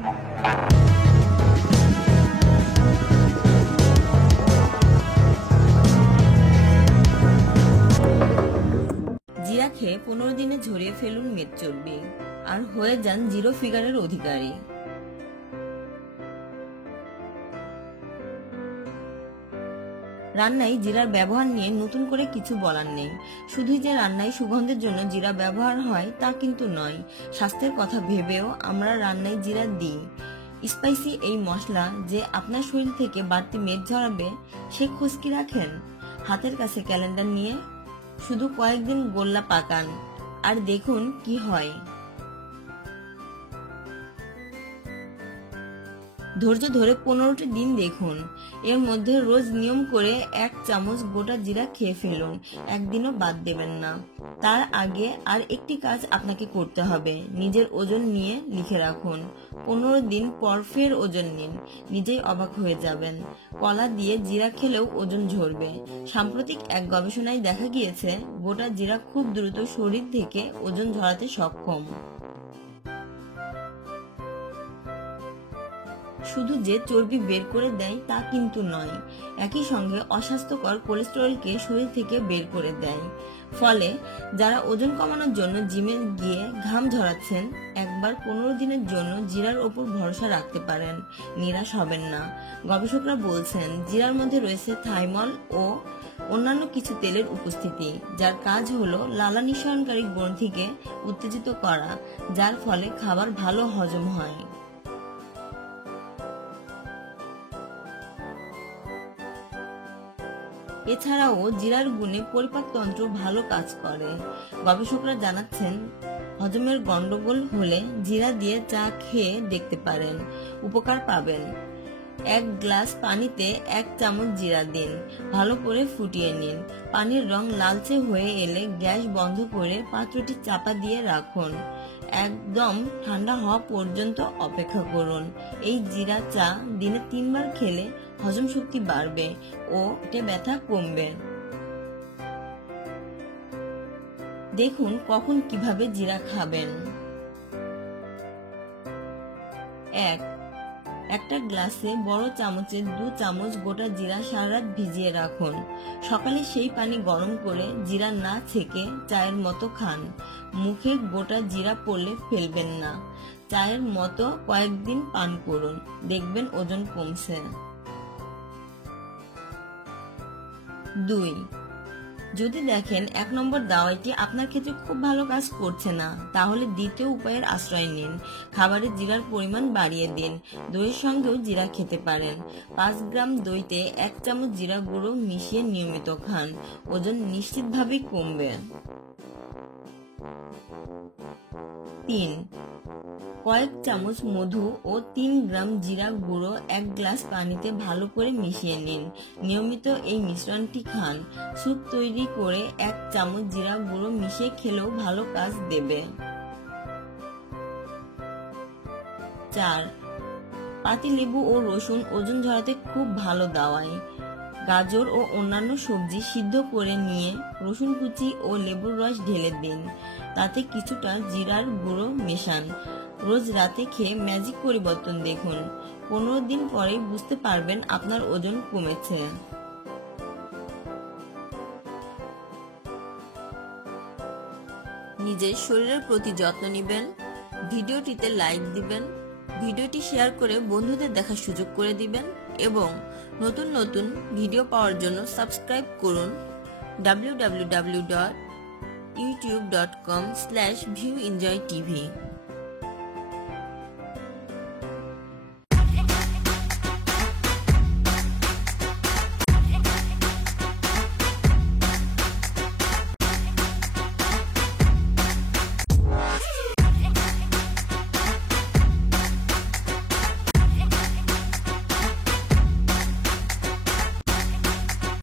জিরা খেয়ে 15 দিনে ঝরিয়ে ফেলুন মেদ চর্বি আর হয়ে যান জিরো ফিগারের অধিকারী। রান্নায় জিরার ব্যবহার নিয়ে নতুন করে কিছু বলার নেই। শুধুই যে রান্নায় সুগন্ধের জন্য জিরা ব্যবহার হয় তা কিন্তু নয়। স্বাস্থ্যের কথা ভেবেও আমরা রান্নায় জিরা দিই। স্পাইসি এই মশলা যে আপনার শরীর থেকে বাড়তি মেদ ঝরাবে সে খোঁজ কি রাখেন? হাতের কাছে ক্যালেন্ডার নিয়ে শুধু কয়েকদিন গোল্লা পাকান আর দেখুন কি হয়। ধৈর্য ধরে 15টি দিন দেখুন। এর মধ্যে রোজ নিয়ম করে 1 চামচ গোটা জিরা খেয়ে ফেলুন, একদিনও বাদ দেবেন না। তার আগে আর একটি কাজ আপনাকে করতে হবে, নিজের ওজন নিয়ে লিখে রাখুন। 15 দিন পর ফের ওজন নিন, নিজেই অবাক হয়ে যাবেন। কলা দিয়ে জিরা খেলেও ওজন ঝরবে। সাম্প্রতিক এক গবেষণায় দেখা গিয়েছে গোটা জিরা খুব দ্রুত শরীর থেকে ওজন ঝরাতে সক্ষম। শুধু যে চর্বি বের করে দেয় তা কিন্তু নয়, একই সঙ্গে অস্বাস্থ্যকর কোলেস্টেরলকে শরীর থেকে বের করে দেয়। ফলে যারা ওজন কমানোর জন্য জিমে গিয়ে ঘাম ঝরাচ্ছেন, একবার 15 দিনের জন্য জিরার ওপর ভরসা রাখতে পারেন, নিরাশ হবেন না। গবেষকরা বলছেন জিরার মধ্যে রয়েছে থাইমল ও অন্যান্য কিছু তেলের উপস্থিতি, যার কাজ হলো লালা নিঃসরণকারী গ্রন্থিকে উত্তেজিত করা, যার ফলে খাবার ভালো হজম হয়। এছাড়াও জিরার গুণে পরিপাকতন্ত্র ভালো কাজ করে। গবেষকরা জানাচ্ছেন হজমের গন্ডগোল হলে জিরা দিয়ে চা খেয়ে দেখতে পারেন, উপকার পাবেন। 1 গ্লাস পানিতে 1 চামচ জিরা দিন, ভালো করে ফুটিয়ে নিন। পানির রং লালচে হয়ে এলে গ্যাস বন্ধ করে পাত্রটি চাপা দিয়ে রাখুন। একদম ঠান্ডা হওয়া পর্যন্ত অপেক্ষা করুন। এই জিরা চা দিনে 3 বার খেলে হজম শক্তি বাড়বে ও পেটে ব্যথা কমবে। দেখুন কখন কিভাবে জিরা খাবেন। 1. একটা গ্লাসে বড় চামচের 2 চামচ গোটা জিরা সারা রাত ভিজিয়ে রাখুন। সকালে সেই পানি গরম করে জিরা না ছেঁকে চায়ের মতো খান। মুখে গোটা জিরা পড়লে ফেলবেন না, চায়ের মতো কয়েকদিন পান করুন, দেখবেন ওজন কমছে। 2. যদি দেখেন 1 নম্বর দাওয়াইটি আপনার ক্ষেত্রে খুব ভালো কাজ করছে না, তাহলে দ্বিতীয় উপায়ের আশ্রয় নিন। খাবারে জিরার পরিমাণ বাড়িয়ে দিন। দইয়ের সঙ্গেও জিরা খেতে পারেন। 5 গ্রাম দইতে 1 চামচ জিরা গুঁড়ো মিশিয়ে নিয়মিত খান, ওজন নিশ্চিতভাবেই কমবে। 3. কয়েক চামচ মধু ও 3 গ্রাম জিরা গুঁড়ো 1 গ্লাস পানিতে ভালো করে মিশিয়ে নিন। নিয়মিত এই মিশ্রণটি খান। স্যুপ তৈরি করে 1 চামচ জিরা গুঁড়ো মিশিয়ে খেলেও ভালো কাজ দেবে। 4. পাতিলেবু ও রসুন ওজন ঝরাতে খুব ভালো দাওয়াই। গাজর ও অন্যান্য সবজি সিদ্ধ করে নিয়ে রসুন কুচি ও লেবুর রস ঢেলে দিন, তাতে কিছুটা জিরার গুঁড়ো মেশান। রোজ রাতে খেয়ে ম্যাজিক পরিবর্তন দেখুন। 15 দিন পরেই বুঝতে পারবেন আপনার ওজন কমেছে। নিজের শরীরের প্রতি যত্ন নেবেন, ভিডিওটিতে লাইক দিবেন, ভিডিওটি শেয়ার করে বন্ধুদের দেখার সুযোগ করে দিবেন এবং নতুন নতুন ভিডিও পাওয়ার জন্য সাবস্ক্রাইব করুন www.youtube.com/viewenjoytv।